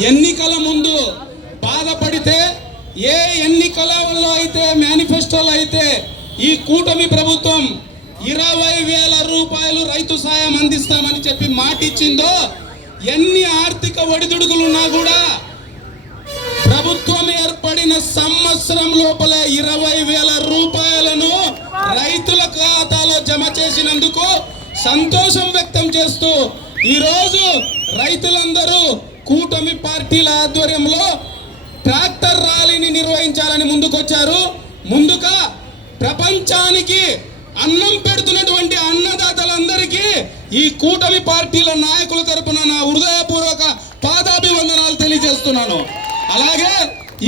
ఎన్నికల ముందు బాధపడితే ఏ ఎన్నికలలో అయితే మేనిఫెస్టోలో అయితే ఈ కూటమి ప్రభుత్వం ఇరవై వేల రూపాయలు రైతు సాయం అందిస్తామని చెప్పి మాట ఇచ్చిందో ఎన్ని ఆర్థిక ఒడిదుడుకులున్నా కూడా ప్రభుత్వం ఏర్పడిన సంవత్సరం లోపల ఇరవై వేల రూపాయలను రైతుల ఖాతాలో జమ చేసినందుకు సంతోషం వ్యక్తం చేస్తూ ఈరోజు రైతులందరూ కూటమి పార్టీల ఆధ్వర్యంలో ట్రాక్టర్ ర్యాలీని నిర్వహించాలని ముందుకొచ్చారు. ముందుగా ప్రపంచానికి అన్నం పెడుతున్నటువంటి అన్నదాతలందరికీ ఈ కూటమి పార్టీల నాయకుల తరపున నా హృదయపూర్వక పాదాభివందనాలు తెలియజేస్తున్నాను. అలాగే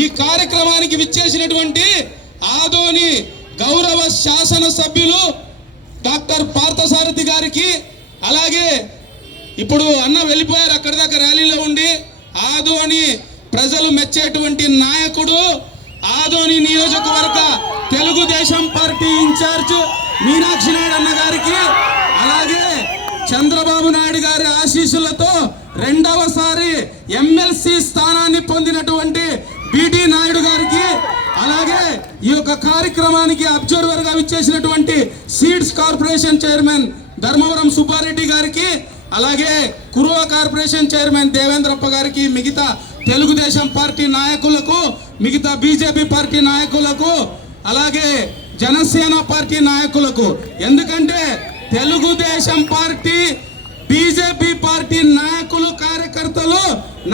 ఈ కార్యక్రమానికి విచ్చేసినటువంటి ఆదోని గౌరవ శాసన సభ్యులు డాక్టర్ పార్థసారథి గారికి అలాగే ఇప్పుడు అన్న వెళ్ళిపోయారు వచ్చేటువంటి నాయకుడు ఆదోని నియోజకవర్గ Telugudesam party in charge Meenakshi Naidu అన్న గారికి అలాగే చంద్రబాబు నాయుడు గారి ఆశీస్సులతో రెండవసారి ఎమ్మెల్సీ స్థానాన్ని పొందినటువంటి బిటి నాయుడు గారికి అలాగే ఈ యొక్క కార్యక్రమానికి అబ్జర్వర్గా విచ్చేసినటువంటి seeds corporation chairman Dharmavaram Subbareddy గారికి అలాగే కురువ కార్పొరేషన్ చైర్మన్ దేవేంద్రప్ప గారికి మిగతా తెలుగుదేశం పార్టీ నాయకులకు మిగతా బీజేపీ పార్టీ నాయకులకు అలాగే జనసేన పార్టీ నాయకులకు. ఎందుకంటే తెలుగుదేశం పార్టీ బీజేపీ పార్టీ నాయకులు కార్యకర్తలు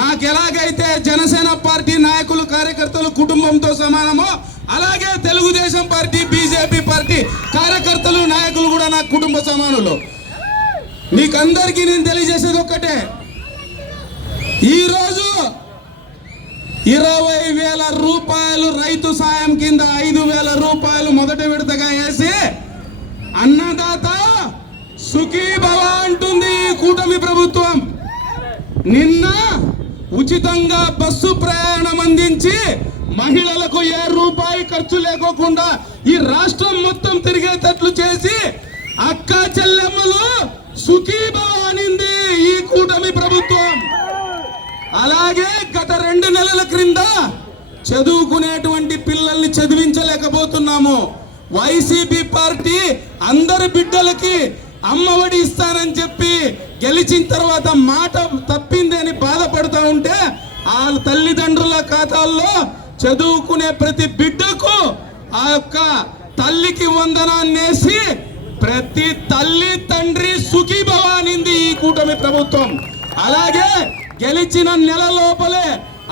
నాకు ఎలాగైతే జనసేన పార్టీ నాయకులు కార్యకర్తలు కుటుంబంతో సమానమో అలాగే తెలుగుదేశం పార్టీ బీజేపీ పార్టీ కార్యకర్తలు నాయకులు కూడా నాకు కుటుంబ సమానులు. మీకందరికీ నేను తెలియజేసేది ఒక్కటే. ఈరోజు ఇరవై వేల రూపాయలు రైతు సాయం కింద ఐదు వేల రూపాయలు మొదటి విడతగా వేసి అన్నదాత సుఖీ భవ అంటుంది కూటమి ప్రభుత్వం. నిన్న ఉచితంగా బస్సు ప్రయాణం అందించి మహిళలకు ఏ రూపాయి ఖర్చు లేకోకుండా ఈ రాష్ట్రం మొత్తం తిరిగేటట్లు అలాగే గత రెండు నెలల క్రింద చదువుకునేటువంటి పిల్లల్ని చదివించలేకపోతున్నాము. వైసీపీ పార్టీ అందరి బిడ్డలకి అమ్మఒడి ఇస్తానని చెప్పి గెలిచిన తర్వాత మాట తప్పింది అని బాధపడుతూ ఉంటే ఆ తల్లిదండ్రుల ఖాతాల్లో చదువుకునే ప్రతి బిడ్డకు ఆ యొక్క తల్లికి వందనాన్నేసి ప్రతి తల్లి తండ్రి సుఖీభవానింది ఈ కూటమి ప్రభుత్వం. అలాగే గెలిచిన నెల లోపలే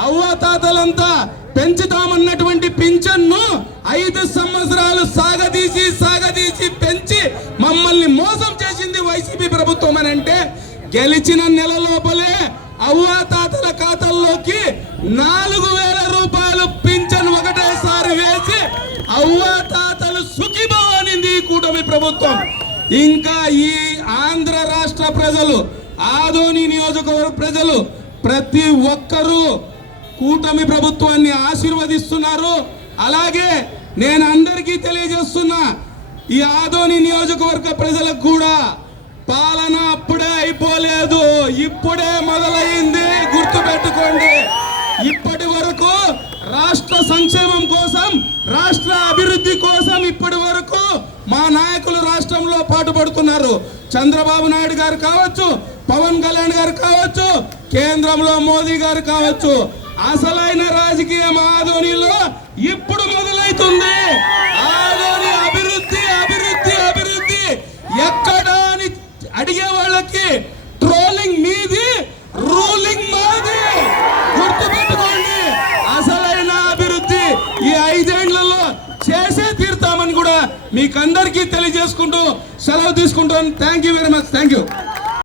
అవ్వాతాతలంతా పెంచుతామన్నటువంటి పింఛన్ను ఐదు సంవత్సరాలు సాగదీసి సాగదీసి పెంచి మమ్మల్ని మోసం చేసింది వైసీపీ ప్రభుత్వం అని అంటే గెలిచిన నెల లోపలే అవ్వాతాతల ఖాతాల్లోకి నాలుగు వేల రూపాయలు పింఛన్ ఒకటేసారి వేసి అవ్వాతాతలు సుఖిభవనింది ఈ కూటమి ప్రభుత్వం. ఇంకా ఈ ఆంధ్ర రాష్ట్ర ప్రజలు ఆదోని నియోజకవర్గ ప్రజలు ప్రతి ఒక్కరూ కూటమి ప్రభుత్వాన్ని ఆశీర్వదిస్తున్నారు. అలాగే నేను అందరికీ తెలియజేస్తున్నా ఈ ఆదోని నియోజకవర్గ ప్రజలకు కూడా పాలన అప్పుడే అయిపోలేదు. ఇప్పుడే మొదలైంది. గుర్తుపెట్టుకోండి. ఇప్పటి వరకు రాష్ట్ర సంక్షేమం కోసం రాష్ట్ర అభివృద్ధి కోసం ఇప్పటి వరకు మా నాయకులు రాష్ట్రంలో పాటుపడుతున్నారు. చంద్రబాబు నాయుడు గారు కావచ్చు పవన్ కళ్యాణ్ గారు కావచ్చు కేంద్రంలో మోదీ గారు కావచ్చు అసలైన రాజకీయం ఆదోనిలో ఇప్పుడు మొదలైతుంది. ఆదోని అభివృద్ధి అభివృద్ధి అభివృద్ధి. ఎక్కడ అని అడిగే వాళ్ళకి ట్రోలింగ్ మీది రూలింగ్ మాది. గుర్తుపెట్టుకోండి అసలైన అభివృద్ధి ఈ ఐదేళ్ళలో చేసే తీరుతామని కూడా మీకందరికీ తెలియజేసుకుంటూ సెలవు తీసుకుంటాను. Thank you very much thank you